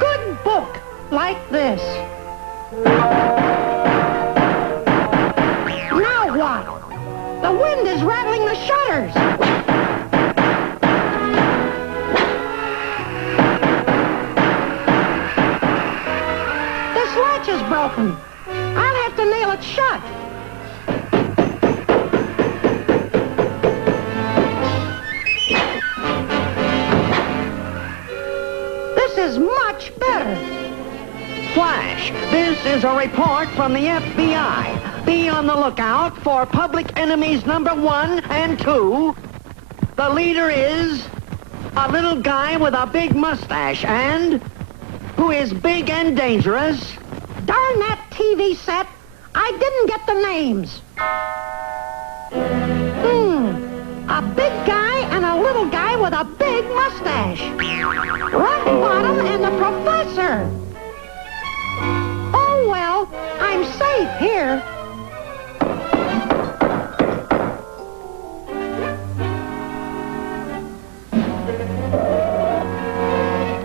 good book like this. Now what? The wind is rattling the shutters. This latch is broken. I'll have to nail it shut. This is much better. Flash, this is a report from the FBI. Be on the lookout for public enemies number 1 and 2. The leader is a little guy with a big mustache and who is big and dangerous. Darn that TV set. I didn't get the names. A big guy and a little guy with a big mustache. Rock Bottom and the professor. Oh, well, I'm safe here.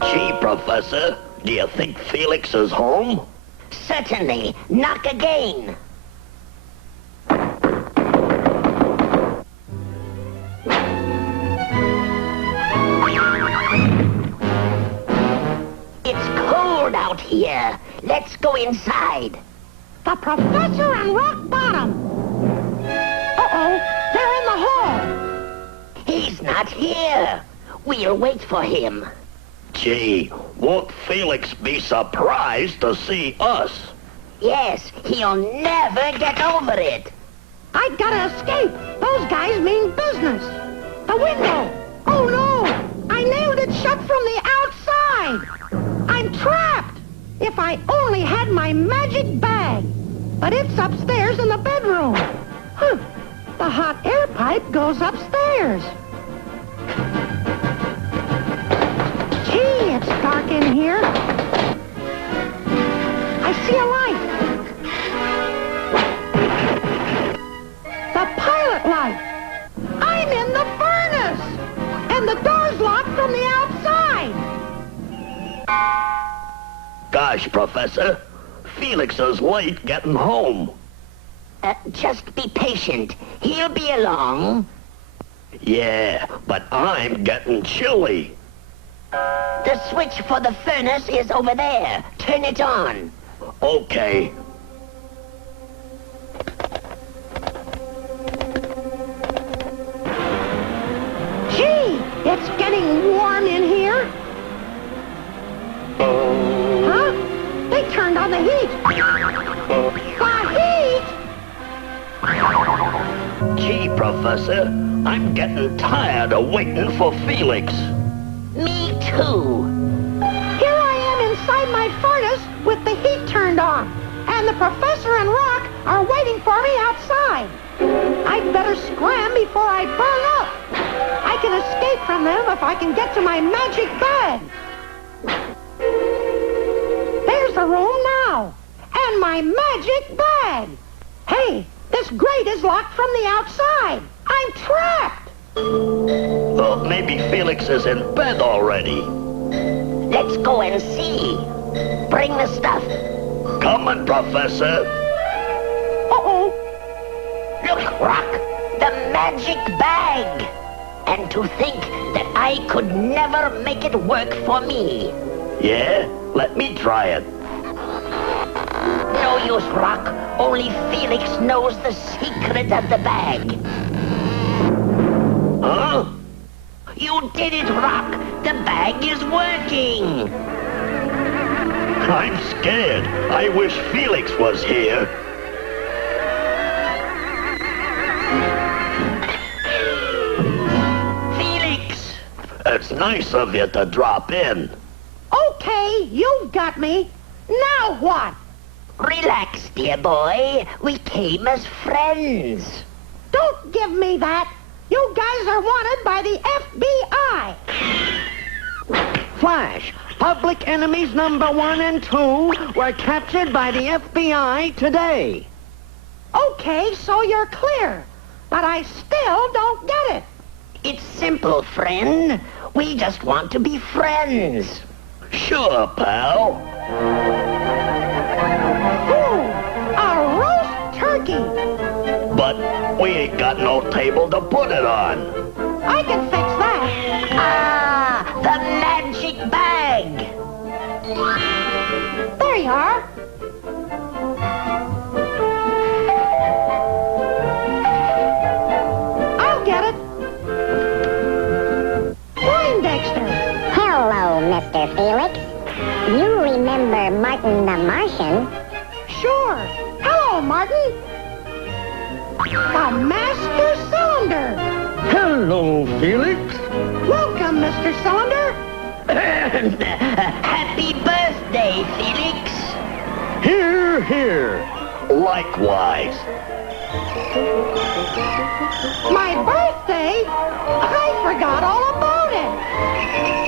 Gee, Professor, do you think Felix is home? Certainly. Knock again. It's cold out here. Let's go inside. The professor and Rock Bottom. Uh-oh, they're in the hall. He's not here. We'll wait for him. Gee, won't Felix be surprised to see us? Yes, he'll never get over it. I gotta escape. Those guys mean business. The window. Oh, no. I nailed it shut from the outside. I'm trapped. If I only had my magic bag. But it's upstairs in the bedroom. Huh. The hot air pipe goes upstairs. Gee, it's dark in here. I see a light. The pilot light. I'm in the furnace. And the door's locked from the outside. Gosh, Professor, Felix is late getting home. Just be patient. He'll be along. Yeah, but I'm getting chilly. The switch for the furnace is over there. Turn it on. Okay. Gee, it's getting warm in here. Huh? They turned on the heat. The heat? Gee, Professor, I'm getting tired of waiting for Felix. Me too. Here I am inside my furnace with the heat turned on. And the professor and Rock are waiting for me outside. I'd better scram before I burn up. I can escape from them if I can get to my magic bag. There's the room now. And my magic bag. Hey, this grate is locked from the outside. I'm trapped. Well, maybe Felix is in bed already. Let's go and see. Bring the stuff. Coming, Professor. Uh-oh. Look, Rock, the magic bag. And to think that I could never make it work for me. Yeah? Let me try it. No use, Rock. Only Felix knows the secret of the bag. Huh? You did it, Rock. The bag is working. I'm scared. I wish Felix was here. Felix! It's nice of you to drop in. Okay, you've got me. Now what? Relax, dear boy. We came as friends. Don't give me that. You guys are wanted by the FBI. Flash, public enemies number 1 and 2 were captured by the FBI today. Okay, so you're clear. But I still don't get it. It's simple, friend. We just want to be friends. Sure, pal. Ooh, a roast turkey. But we ain't got no table to put it on. I can fix that. Ah, the magic bag. There you are. I'll get it. Poindexter. Hello, Mr. Felix. You remember Martin the Martian? Sure. Hello, Martin. The Master Cylinder. Hello, Felix. Welcome, Mr. Cylinder. Happy birthday, Felix. Here, here. Likewise. My birthday? I forgot all about it.